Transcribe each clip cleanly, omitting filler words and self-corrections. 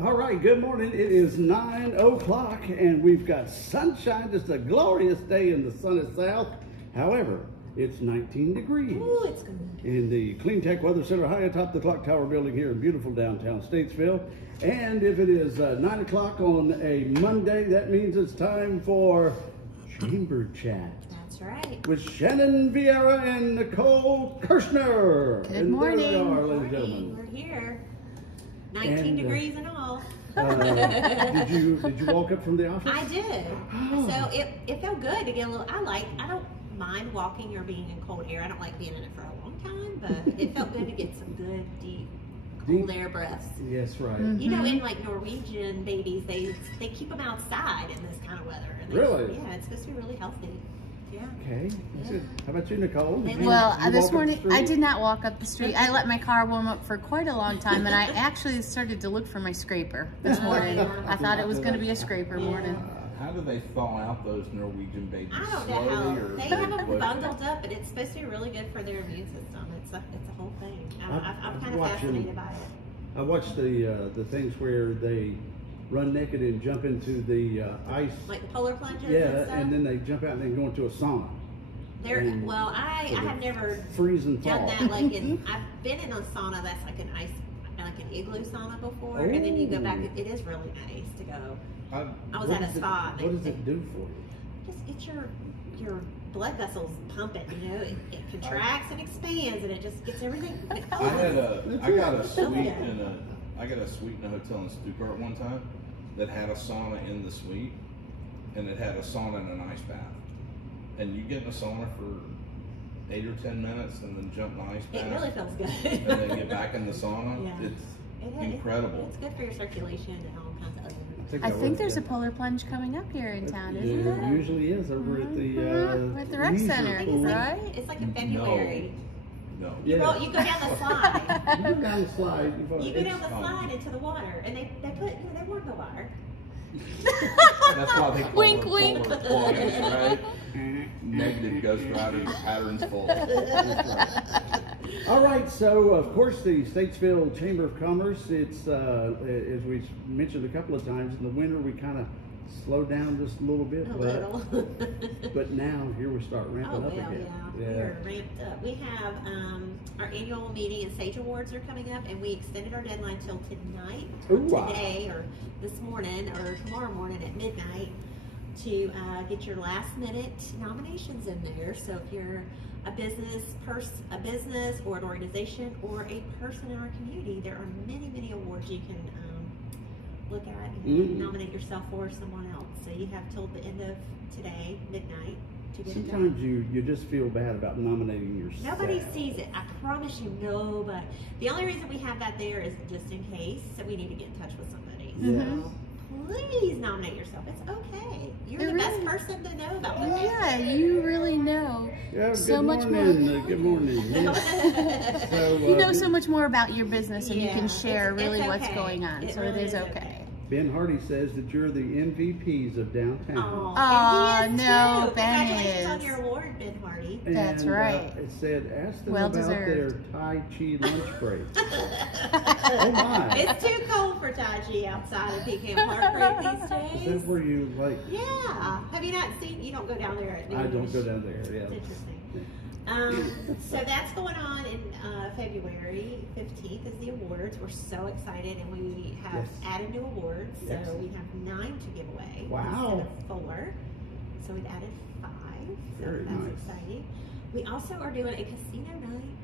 All right, good morning. It is 9 o'clock and we've got sunshine. Just a glorious day and the sun is south. However, it's 19 degrees. Ooh, it's good. In the Clean Tech Weather Center high atop the clock tower building here in beautiful downtown Statesville. And if it is 9 o'clock on a Monday, that means it's time for Chamber Chat. That's right. With Shannon Vieira and Nicole Kirshner. Good morning. There they are, ladies and gentlemen. We're here. 19 degrees and all. Did you walk up from the office? I did. Oh. So it felt good to get a little. I don't mind walking or being in cold air. I don't like being in it for a long time, but it felt good to get some good deep cold air breaths. Yes, right. You know, in like Norwegian babies, they keep them outside in this kind of weather. And Really? Yeah, it's supposed to be really healthy. Yeah. Okay. Yeah. How about you, Nicole? Well, this morning I did not. not walk up the street. I let my car warm up for quite a long time, and I actually started to look for my scraper this morning. I thought it was going to be a scraper morning. How do they thaw out those Norwegian babies? I don't Slowly, know how or they have them bundled up, but it's supposed to be really good for their immune system. It's a whole thing. I'm kind of fascinated by it. I watched the things where they run naked and jump into the ice. Like the polar plunges. Yeah, and stuff. and then they jump out and then go into a sauna. Well, I have never freeze and done thaw. that. Like I've been in a sauna that's like an igloo sauna before, and then you go back. It is really nice to go. I was at a spa. What does it do for you? Just get your blood vessels pumping. You know, it contracts and expands, and it just gets everything. I got a suite in a hotel in Stuttgart one time that had a sauna in the suite, and it had a sauna and an ice bath. And you get in a sauna for 8 or 10 minutes, and then jump in the ice bath. It really feels good. And then get back in the sauna. Yeah. It's incredible. It's good for your circulation and all kinds of other. I think there's a polar plunge coming up here in town, isn't there? It usually is over at the at the rec center, right? It's like in February. No. You go down the slide. You go down the slide. You go down the slide into the water, and they warm the water. That's why they call Wink, it wink. polar plunge, right? Negative Ghost Rider patterns full. All right, so of course the Statesville Chamber of Commerce, it's as we mentioned a couple of times, in the winter we kind of slow down just a little bit, but now here we start ramping up again. Yeah, we are ramped up. We have our annual meeting and Sage Awards are coming up, and we extended our deadline till tonight, today, or this morning, or tomorrow morning at midnight, to get your last minute nominations in there. So if you're a business or an organization or a person in our community, there are many awards you can look at and nominate yourself for someone else. So you have till the end of today, midnight, to get it done. Sometimes you just feel bad about nominating yourself. Nobody sees it. I promise you, nobody. The only reason we have that there is just in case, so we need to get in touch with somebody. Yes. So please nominate yourself. It's okay. You're the best person to know about that. Yeah, you really know so much more. Good morning. So, you know so much more about your business, and you can share really what's going on. So it is okay. Ben Hardy says that you're the MVPs of downtown. Oh, no, Ben Congratulations on your award, Ben Hardy. And, that's right. It said, ask them well about deserved. their Tai Chi lunch break. Oh my. It's too cold for Tai Chi outside of Pecan Park right these days. Is that where you like? Yeah. Have you not seen? You don't go down there at noon. I don't go down there. Yeah. It's interesting. So that's going on in February 15th is the awards. We're so excited, and we have added new awards. So we have 9 to give away instead of 4. So we've added 5. So Very that's nice. exciting. We also are doing a casino night.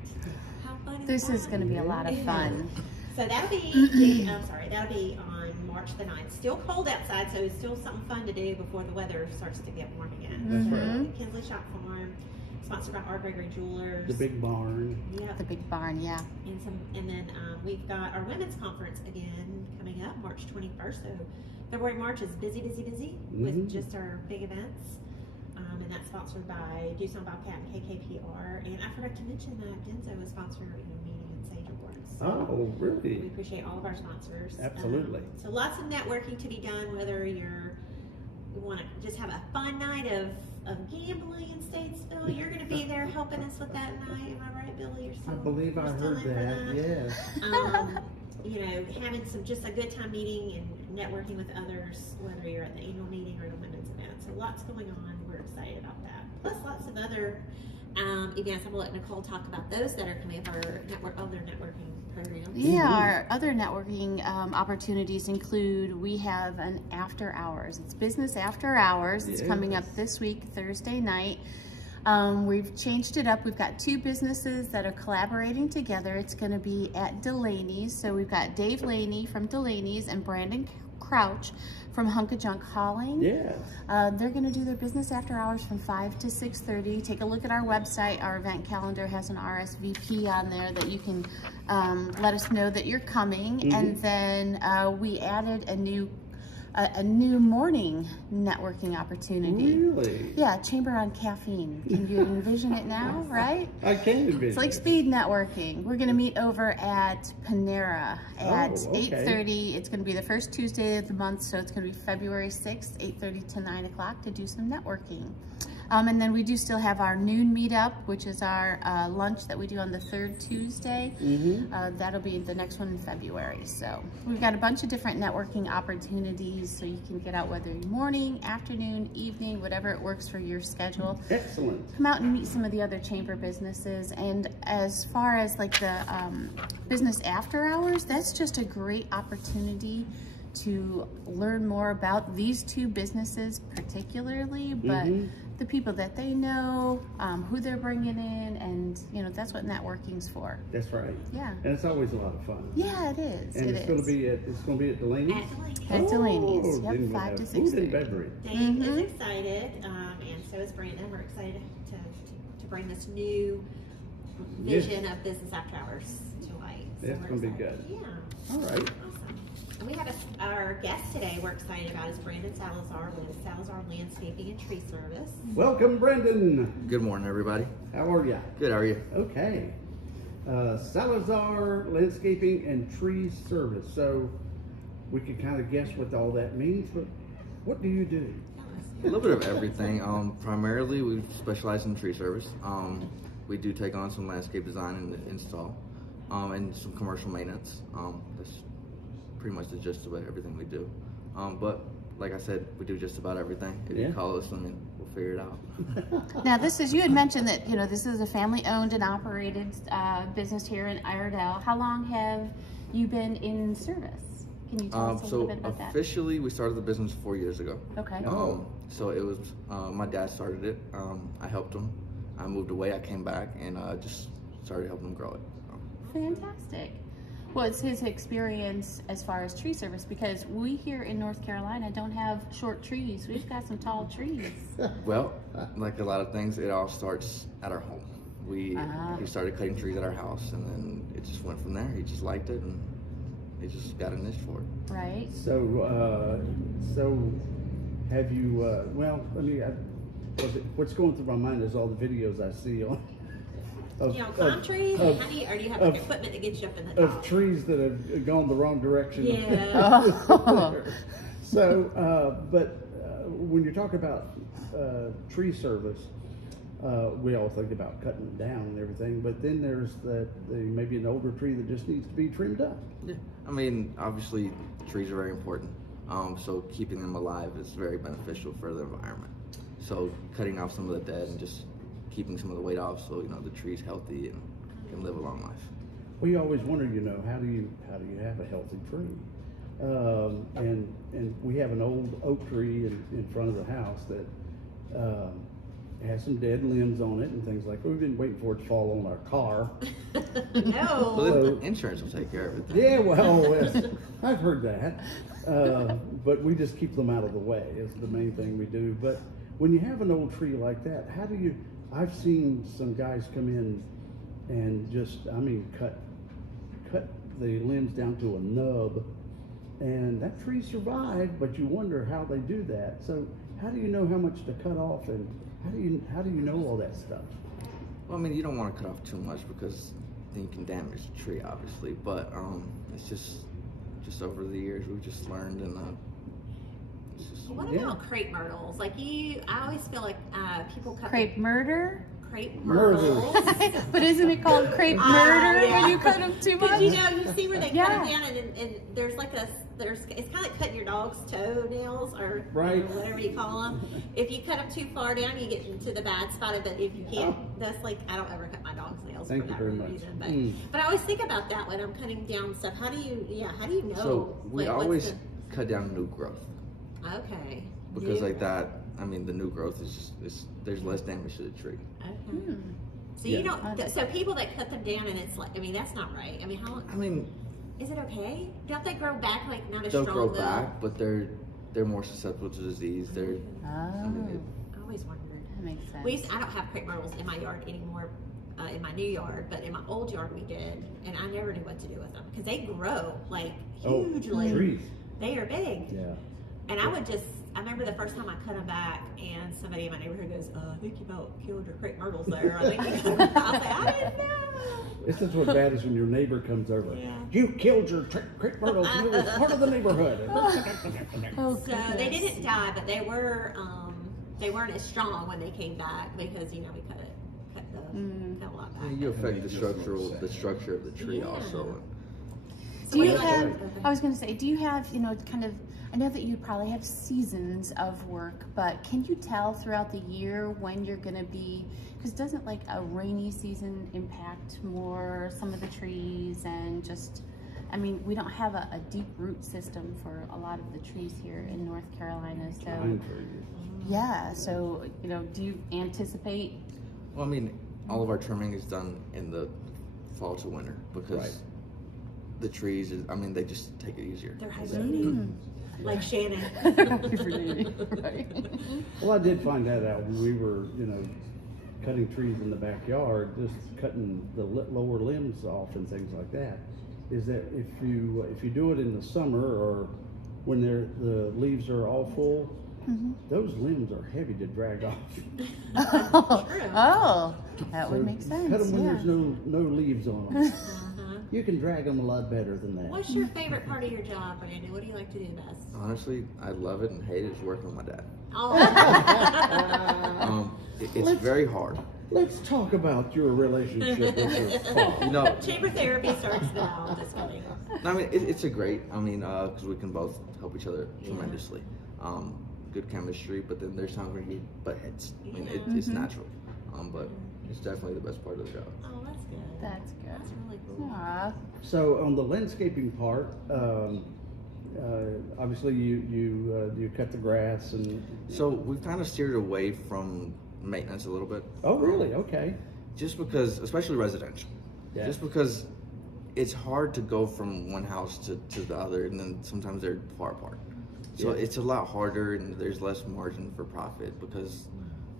How fun is This that? is going to be a lot of fun. So that'll be that'll be on March the 9th. Still cold outside, so it's still something fun to do before the weather starts to get warm again. That's right. Kinsley Shop Farm, sponsored by R. Gregory Jewelers. The big barn. Yep. The big barn, yeah. And then we've got our women's conference again coming up March 21st. So February, March is busy with just our big events. And that's sponsored by Doosan Bobcat and KKPR. And I forgot to mention that Denso is sponsoring meeting and Sage Awards. So Oh, really? we appreciate all of our sponsors. Absolutely. So lots of networking to be done, whether you want to just have a fun night of gambling in Statesville. You're going to be there helping us with that night. Am I right, Billy? You're still, I believe I you're still heard in for that. Yes. you know, having just a good time meeting and networking with others, whether you're at the annual meeting or the women's event. So lots going on. We're excited about that. Plus lots of other events. I'm gonna let Nicole talk about those that are coming up, our other networking programs. Yeah, our other networking opportunities include, we have an after hours. It's business after hours. It's coming up this week, Thursday night. We've changed it up. We've got 2 businesses that are collaborating together. It's going to be at Delaney's. So we've got Dave Laney from Delaney's and Brandon Crouch from Hunk of Junk Hauling. Yeah. They're going to do their business after hours from 5 to 6:30. Take a look at our website. Our event calendar has an RSVP on there that you can let us know that you're coming. And then we added a new morning networking opportunity. Really? Yeah, Chamber on Caffeine. Can you envision it now, right? I can envision It's like speed networking. We're gonna meet over at Panera at 8:30. It's gonna be the first Tuesday of the month, so it's gonna be February 6th, 8:30 to 9 o'clock to do some networking. And then we do still have our noon meetup, which is our lunch that we do on the 3rd Tuesday. That'll be the next one in February. So we've got a bunch of different networking opportunities, so you can get out whether morning, afternoon, evening, whatever it works for your schedule. Excellent. Come out and meet some of the other chamber businesses. And as far as like the business after hours, that's just a great opportunity to learn more about these 2 businesses particularly, but the people that they know, who they're bringing in, and you know, that's what networking's for. That's right. Yeah. And it's always a lot of fun. Yeah, it is. And it's going to be at Delaney's? At Delaney's. Then Yep, we'll 5 to have food 6:30. and beverage. Dave is excited, and so is Brandon. We're excited to bring this new vision of business after hours to light. So That's going to be good. Yeah. All right. Awesome. And we have our guest today we're excited about is Brandon Salazar with Salazar Landscaping and Tree Service. Welcome, Brendan. Good morning, everybody. How are you? Good, how are you? Okay. Salazar Landscaping and Tree Service. So we could kind of guess what all that means, but what do you do? A little bit of everything. Primarily, we specialize in tree service. We do take on some landscape design and install, and some commercial maintenance. That's pretty much the gist of everything we do. But like I said, we do just about everything. If you call us, we'll figure it out. Now, you had mentioned that, you know, this is a family-owned and operated business here in Iredell. How long have you been in service? Can you tell us a little bit about that? Officially, we started the business 4 years ago. Okay. So it was, my dad started it. I helped him. I moved away, I came back, and just started helping him grow it. Fantastic. What's his experience as far as tree service? Because we here in North Carolina don't have short trees. We've got some tall trees. Well, like a lot of things, it all starts at our home. We started cutting trees at our house, and then it just went from there. He just liked it, and he just got an itch for it. Right. So, have you? Well, I mean, what's going through my mind is all the videos I see on. Palm trees? Or do you have equipment that gets you up in the top? Of trees that have gone the wrong direction. Yeah. So, but when you talk about tree service, we all think about cutting it down and everything, but then there's maybe an older tree that just needs to be trimmed up. Yeah, I mean, obviously, trees are very important. So keeping them alive is very beneficial for the environment. So cutting off some of the dead and just keeping some of the weight off, so the tree's healthy and can live a long life. We always wonder, how do you have a healthy tree? And we have an old oak tree in front of the house that has some dead limbs on it and things like that. We've been waiting for it to fall on our car. No. Well, the insurance will take care of it. Yeah, well, I've heard that. But we just keep them out of the way is the main thing we do. But when you have an old tree like that, how do you... I've seen some guys come in and just, cut the limbs down to a nub, and that tree survived, but you wonder how they do that. So how do you know how much to cut off, and how do you know all that stuff? Well, I mean, you don't want to cut off too much because then you can damage the tree, obviously, but it's just over the years we've just learned, and what about crepe myrtles? I always feel like people cut crepe myrtle. crepe Myrtle. myrtles. But isn't it called crepe murder when you cut them too much? Because you know, you see where they cut Yeah. them down, and there's like it's kind of like cutting your dog's toenails or Right. whatever you call them. If you cut them too far down, you get into the bad spot. But if you can't, that's like I don't ever cut my dog's nails Thank for you that very much. reason. But I always think about that when I'm cutting down stuff. How do you know? So we like, what's always cut down new growth okay. because New- like that. I mean, the new growth is there's less damage to the tree. Okay. So Yeah. you don't. So people that cut them down and it's like, I mean, that's not right. I mean, how I mean, is it okay? Don't they grow back like not as they'll strong? grow though? back, but they're more susceptible to disease. They're I mean, I always wondered. That makes sense. I don't have crepe myrtles in my yard anymore, in my new yard, but in my old yard we did, and I never knew what to do with them because they grow like hugely. Trees. They are big. Yeah. And I remember the first time I cut them back, and somebody in my neighborhood goes, I think you about killed your crepe myrtles there. I think you cut them. I was like, I didn't know. This is what bad is when your neighbor comes over. Yeah. You killed your crepe myrtles. And it was part of the neighborhood. Oh, So they didn't die, but they weren't as strong when they came back because we cut a lot back. you affect the structure of the tree Yeah. also. Do you What do you have, like? I was going to say, do you have, kind of, I know that you probably have seasons of work, but can you tell throughout the year when you're going to be, because doesn't like a rainy season impact more some of the trees and just, I mean, we don't have a deep root system for a lot of the trees here in North Carolina, so, Pine trees. yeah, so, do you anticipate? Well, I mean, all of our trimming is done in the fall to winter because Right. the trees, they just take it easier. They're hibernating, like Shannon. Right. Well, I did find that out when we were, cutting trees in the backyard, just cutting the lower limbs off and things like that. Is that if you do it in the summer or when the leaves are all full, those limbs are heavy to drag off. Oh, that would make sense. Cut them when yeah. there's no leaves on them. You can drag them a lot better than that. What's your favorite part of your job, Brandon? What do you like to do best? Honestly, I love it and hate it. It's working with my dad. Oh. It's very hard. Let's talk about your relationship with your father. Chamber therapy starts now. Just kidding. I mean, it's a great. Because we can both help each other tremendously. Good chemistry, but then there's times when you butt heads. I mean, it's natural. But it's definitely the best part of the job. Oh, that's good. That's good. That's really cool. Aw. So on the landscaping part, obviously you cut the grass and. So we've kind of steered away from maintenance a little bit. Oh, really? Okay. Just because, especially residential. Yeah. Just because it's hard to go from one house to the other, and then sometimes they're far apart. So it's a lot harder, and there's less margin for profit because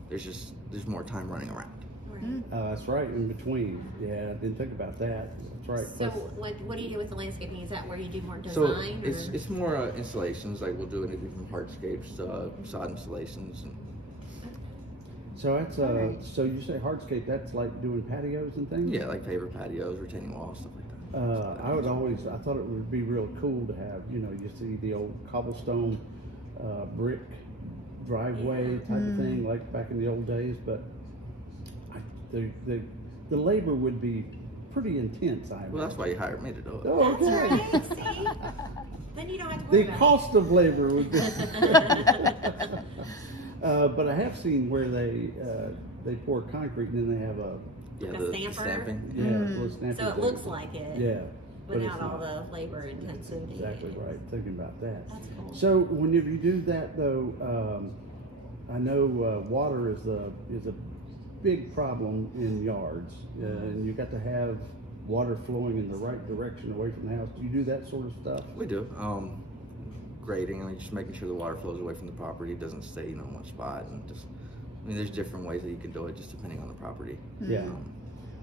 there's more time running around. Right. That's right, in between. Yeah, I didn't think about that. That's right. So what do you do with the landscaping? Is that where you do more So design? it's more installations. Like we'll do anything from hardscapes to sod installations. And So that's so you say hardscape? That's like doing patios and things. yeah, like paver patios, retaining walls, stuff like that. I thought it would be real cool to have, you see the old cobblestone brick driveway type of thing, like back in the old days, but the labor would be pretty intense, Well, that's why you hired me to do it. Oh, That's okay. right. See? Then you don't have to worry The about cost of labor would be. But I have seen where they pour concrete and then they have a Yeah, Like a the stamper? stamping. little snappy So it thing. looks like it. Yeah. Without it's all not. the labor intensity. Exactly right. Thinking about that. That's cool. So whenever you do that, though, I know water is a big problem in yards, and you got to have water flowing in the right direction away from the house. Do you do that sort of stuff? We do. Grading, just making sure the water flows away from the property, doesn't stay, in one spot, and there's different ways that you can do it, just depending on the property. Yeah.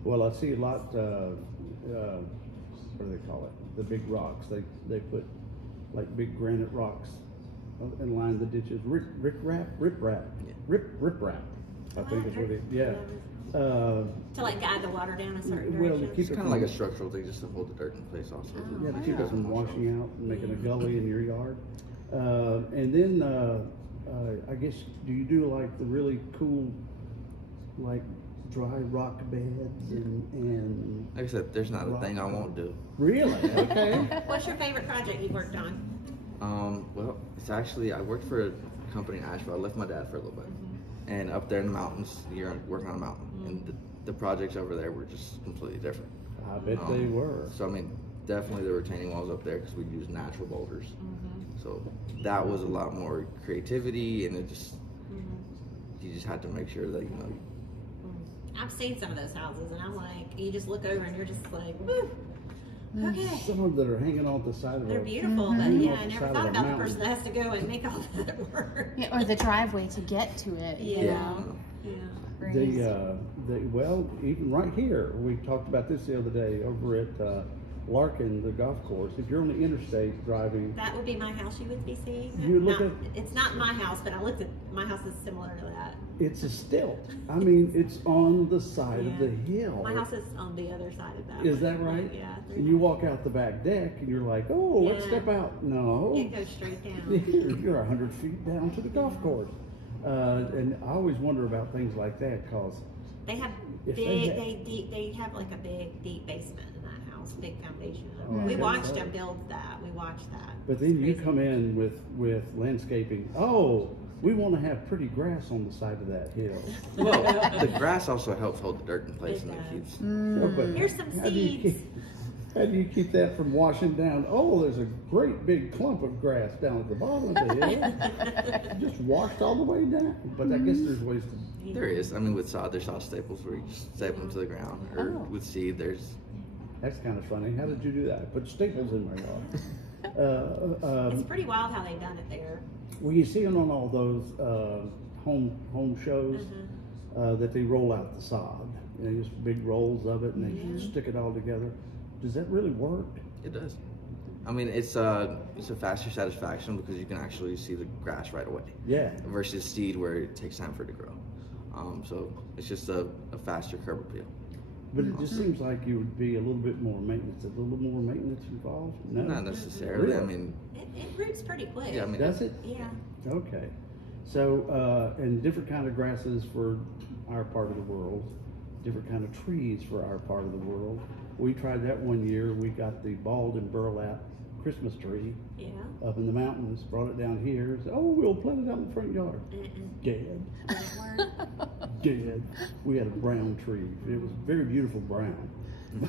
Well, I see a lot. What do they call it? The big rocks. They put like big granite rocks and line the ditches. Rip wrap. Yeah. Rip wrap. I think is what it. Yeah. To like guide the water down a certain Well, to direction. keep It's kind of like a structural thing, just to hold the dirt in place also. Yeah, to keep it from washing out and making a gully in your yard. And then I guess, do you do like the really cool, like dry rock beds and like I said, there's not a thing I won't do. Really? Okay. What's your favorite project you've worked on? Well, it's actually, I worked for a company in Asheville. I left my dad for a little bit. And up there in the mountains, you're working on a mountain. And the projects over there were just completely different. I bet they were. So, I mean, definitely the retaining walls up there because we use natural boulders. So that was a lot more creativity, and it just, you just had to make sure that, you know. I've seen some of those houses, and I'm like, you just look over and you're just like, woo. Okay. Some of them that are hanging on the side of They're a, beautiful, but yeah, I the never side thought of a about the mountain. person that has to go and make all that work. Yeah, or the driveway to get to it. Yeah. Well, even right here, we talked about this the other day over at Larkin, the golf course. If you're on the interstate driving, That would be my house you would be seeing. You look Not- at- it's not my house, but I looked at my house is similar to that. it's a stilt. I mean, it's on the side of the hill. My house is on the other side of that. Is one. that right? Yeah. And you walk out the back deck and you're like, oh, let's Yeah. step out. No. It goes straight down. You're 100 feet down to the golf course. And I always wonder about things like that because They have If big. they They have like a big deep basement in that house, big foundation. Oh, We okay. watched them build that. We watched that. But then It's you crazy. come in with landscaping. Oh, we want to have pretty grass on the side of that hill. Well, the grass also helps hold the dirt in place, and it does. keeps. Oh, but Here's some how do you seeds. how do you keep that from washing down? Oh, there's a great big clump of grass down at the bottom of the hill. Just washed all the way down. But I guess there's ways to. There is. I mean, with sod, there's sod staples where you just staple them to the ground, or Oh. with seed, there's. That's kind of funny. How did you do that? I put staples in my yard. It's pretty wild how they've done it there. Well, you see them on all those home shows that they roll out the sod. You know, just big rolls of it, and they stick it all together. Does that really work? It does. I mean, it's a faster satisfaction because you can actually see the grass right away. Yeah. Versus seed where it takes time for it to grow. So it's just a faster curb appeal. But it just seems like you would be a little bit more maintenance, a little more maintenance involved. No, Not necessarily. I Really? mean, It roots pretty quick. yeah, I mean, Does it? Yeah. Okay. So, and different kind of grasses for our part of the world, different kind of trees for our part of the world. We tried that one year. We got the bald and burlap Christmas tree Yeah. up in the mountains, brought it down here. Said, oh, we'll plant it out in the front yard. Dead. Didn't work. Dead. We had a brown tree. It was very beautiful brown.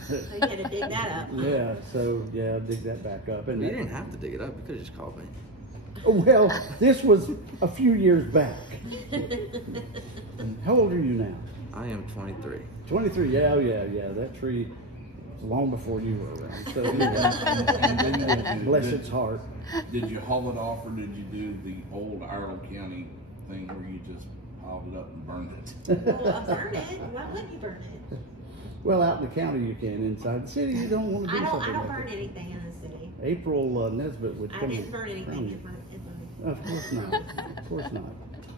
So you had to dig that up. Yeah, so yeah, dig that back up. And you that- didn't have to dig it up. You could have just called me. Oh, well, this was a few years back. How old are you now? I am 23. 23. Yeah, that tree was long before you were around. So anyway, bless its heart. Did you haul it off, or did you do the old Iredell County thing where you just piled it up and burned it? Well, burn it. Why wouldn't you burn it? Well, out in the county you can. Inside the city you don't want to do I don't something like burn that. anything in the city. April Nesbitt would I come didn't burn anything around in my. Of course not. Of course not.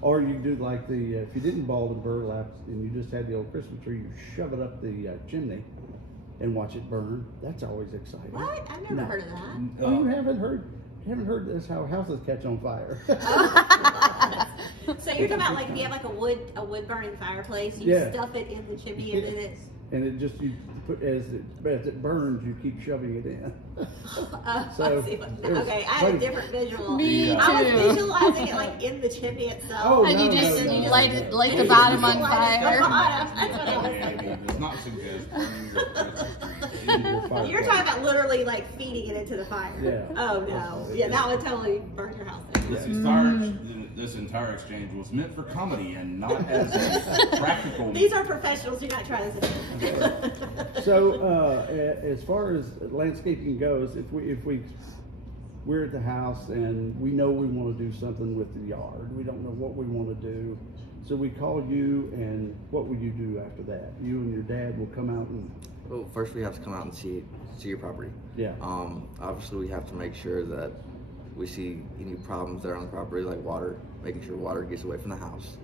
Or you do like the, if you didn't bald and burlap and you just had the old Christmas tree, you shove it up the chimney and watch it burn. That's always exciting. What? I've never No. heard of that. Oh, you haven't heard? You haven't heard this? How houses catch on fire? So you're talking about like if you have like a wood burning fireplace, you Yeah. stuff it in the chimney and then it's. And it just you put as it burns, you keep shoving it in. I see what, it was okay, I had a funny. different visual. Me I was too. visualizing it like in the chimney itself. Oh, And you no, just no, no, light no. it, light the bottom on Light the fire. bottom. That's what I was Yeah, thinking. it does not suggest burning your Christmas tree. You're talking about literally like feeding it into the fire. Yeah. Oh no. Yeah, that would totally burn your house down. This entire exchange was meant for comedy and not as a practical. These are professionals. Do not try this at home. So, as far as landscaping goes, if we're at the house and we know we want to do something with the yard, we don't know what we want to do, so we call you, and what would you do after that? You and your dad will come out and Well, first we have to come out and see your property. yeah. Obviously, we have to make sure that we see any problems that are on the property, like water, making sure water gets away from the house.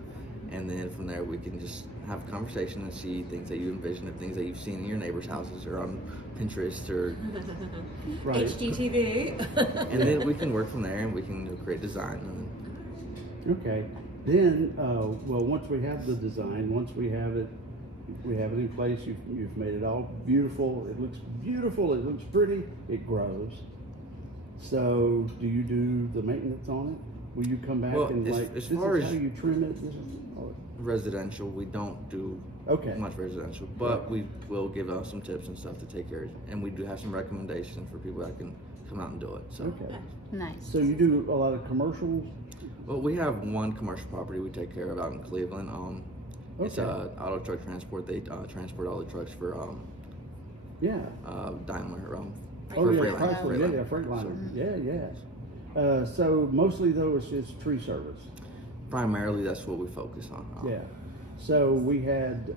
And then from there, we can just have a conversation and see things that you envision, and things that you've seen in your neighbors' houses or on Pinterest, or Right. HGTV. and then we can work from there and we can create design. Okay. Then, well, once we have the design, once we have it, We have it in place. You've made it all beautiful. It looks beautiful. It looks pretty. It grows. So, do you do the maintenance on it? Will you come back and as far as how you trim it? Residential, we don't do much residential, but we will give out some tips and stuff to take care of it. And we do have some recommendations for people that can come out and do it. So. Okay. Nice. So you do a lot of commercials? Well, we have one commercial property we take care of out in Cleveland. It's auto truck transport. They transport all the trucks for Daimler. Freightliner. So mostly though it's just tree service. Primarily, that's what we focus on. Yeah. So we had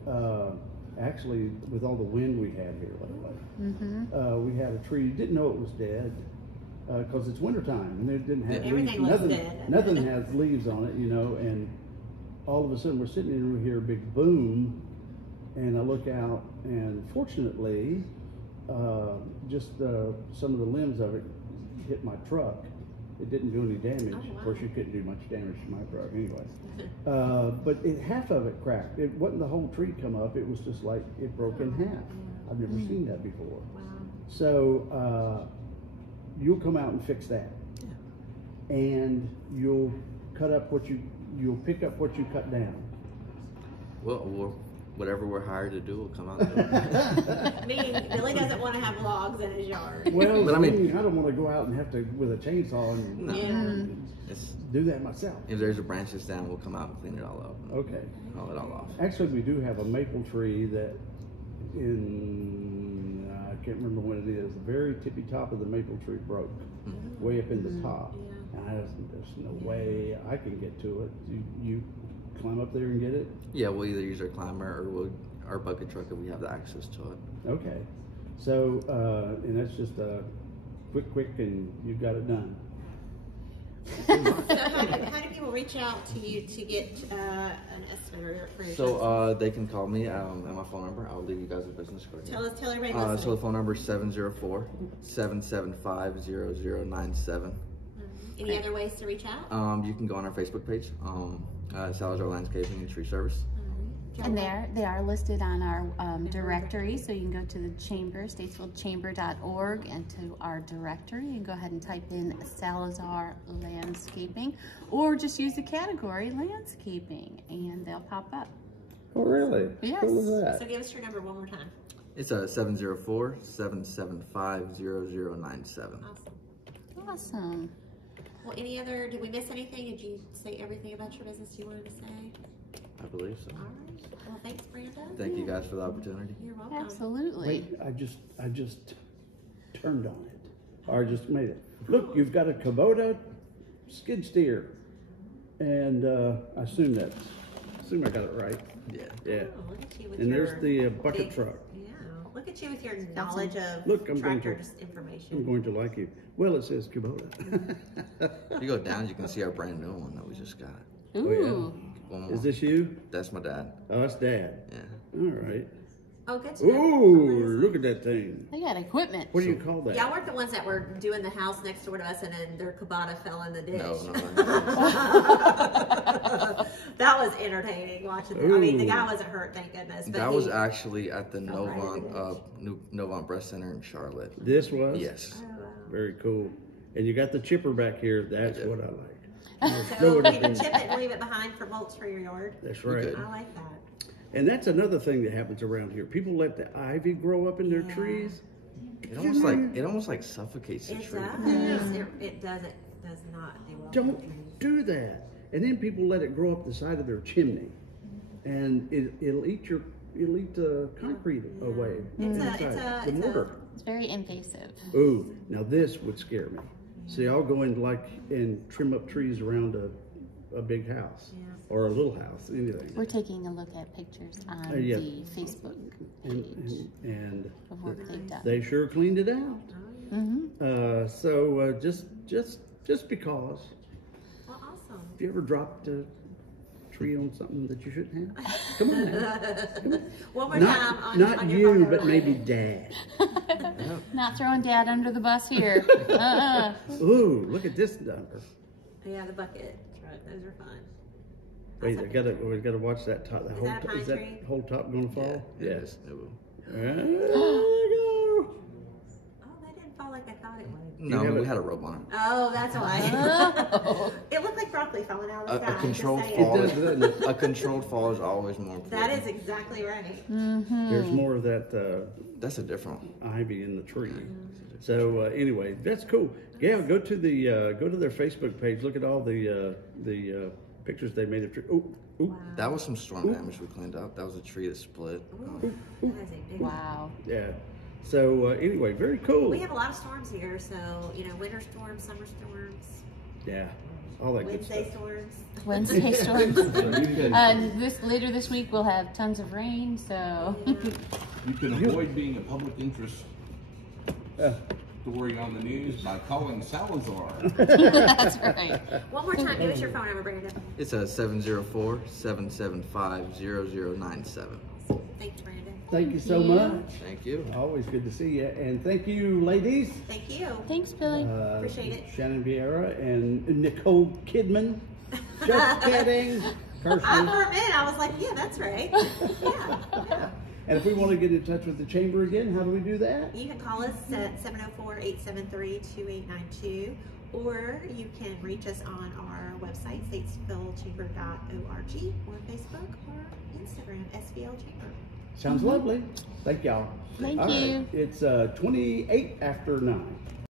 actually with all the wind we had here lately, we had a tree. Didn't know it was dead because it's wintertime and it didn't have leaves. Nothing has leaves on it, you know. And all of a sudden we're sitting in here, big boom, and I look out, and fortunately, just some of the limbs of it hit my truck. It didn't do any damage. Oh, wow. Of course, you couldn't do much damage to my truck anyway. But half of it cracked. It wasn't the whole tree come up. It was just like it broke in half. I've never seen that before. Wow. So you'll come out and fix that, and you'll cut up you'll pick up what you cut down. Well, whatever we're hired to do, we'll come out and do it. Meaning Billy doesn't want to have logs in his yard. Well, but I mean, I don't want to go out and have to with a chainsaw and do that myself. If there's a branch that's down, we'll come out and clean it all up. Okay. Haul it all off. Actually, we do have a maple tree that I can't remember when it is. The very tippy top of the maple tree broke, way up in the top. And there's no way I can get to it. You climb up there and get it? Yeah, we'll either use our climber or our bucket truck if we have the access to it. Okay. So, and that's just quick, and you've got it done. So how do people reach out to you to get an estimate for your So they can call me at my phone number. I'll leave you guys a business card. Tell everybody listening. So the phone number is 704-775-0097. Any other ways to reach out? You can go on our Facebook page, Salazar Landscaping and Tree Service. And they are listed on our directory, so you can go to the chamber, statesvillechamber.org, and to our directory. You can go ahead and type in Salazar Landscaping, or just use the category Landscaping, and they'll pop up. Oh, really? Yes. What was that? So give us your number one more time. It's 704-775-0097. Awesome. Well, did we miss anything? Did you say everything about your business you wanted to say? I believe so. All right. Well, thanks, Brandon. Thank you guys for the opportunity. You're welcome. Absolutely. Wait, I just turned on it. Or just made it. Look, you've got a Kubota skid steer. And I assume I got it right. Yeah. Yeah. Oh, look at you with And your there's the bucket truck. Yeah. Look at you with your knowledge of tractors information. I'm going to like you. Well, it says Kubota. If you go down, you can see our brand new one that we just got. Ooh. Oh, yeah. Is this you? That's my dad. Oh, that's Dad. Yeah. All right. Oh, good to know. Ooh, look at that thing. They got equipment. What do you call that? Y'all weren't the ones that were doing the house next door to us and then their Kubota fell in the ditch. No. That was entertaining watching them. I mean, the guy wasn't hurt, thank goodness. But that was actually at the Novant Breast Center in Charlotte. This was? Yes. Oh, wow. Very cool. And you got the chipper back here. That's what I like. So you can chip it and leave it behind for bolts for your yard. That's right. I like that. And that's another thing that happens around here. People let the ivy grow up in their trees. It almost like suffocates the tree. It does not do well. Don't do that. And then people let it grow up the side of their chimney, and it'll eat the concrete away. It's very invasive. Ooh, now this would scare me. See, I'll go in and trim up trees around a big house or a little house, anything. We're taking a look at pictures on the Facebook page and of work they've done. They sure cleaned it out. So just because. Well, awesome. Have you ever dropped a tree on something that you shouldn't have? Come on now. Come on. One more time. Not you, but maybe Dad. Not throwing Dad under the bus here. Ooh, look at this dumper. Yeah, the bucket truck. Those are fun. Wait, we gotta watch that top. Is that a pine is that tree? whole top gonna fall? Yeah, it will. There we go. Oh, that didn't fall like I thought it would. No, we had a rope on it. Oh, that's why. It looked like broccoli falling out of the sky. A controlled just fall. saying. It does, doesn't it? A controlled fall is always more important. That is exactly right. There's more of that That's a different one. ivy in the tree. So anyway, that's cool. Yeah, go to their Facebook page. Look at all the pictures they made of tree. Oh, Wow. That was some storm damage we cleaned up. That was a tree that split. Ooh, that is a big one. Wow. yeah. So anyway, very cool. We have a lot of storms here, so winter storms, summer storms, Yeah, all that good Wednesday stuff. storms. Wednesday storms. So you can, Later this week we'll have tons of rain, so. you can avoid being a public interest story on the news by calling Salazar. That's right. One more time, give us your phone number, Brandon. It's a 704-775-0097. Thank you, Brandon. Thank you so much. Thank you. Always good to see you. And thank you, ladies. Thank you. Thanks, Billy. Appreciate it. Shannon Vieira and Nicole Kidman. Just kidding. For a minute, I was like, yeah, that's right. Yeah. And if we want to get in touch with the chamber again, how do we do that? You can call us at 704-873-2892, or you can reach us on our website, statesvillechamber.org, or Facebook, or Instagram, SVL Chamber. Sounds lovely. Thank y'all. Thank All you. right. It's 28 after 9.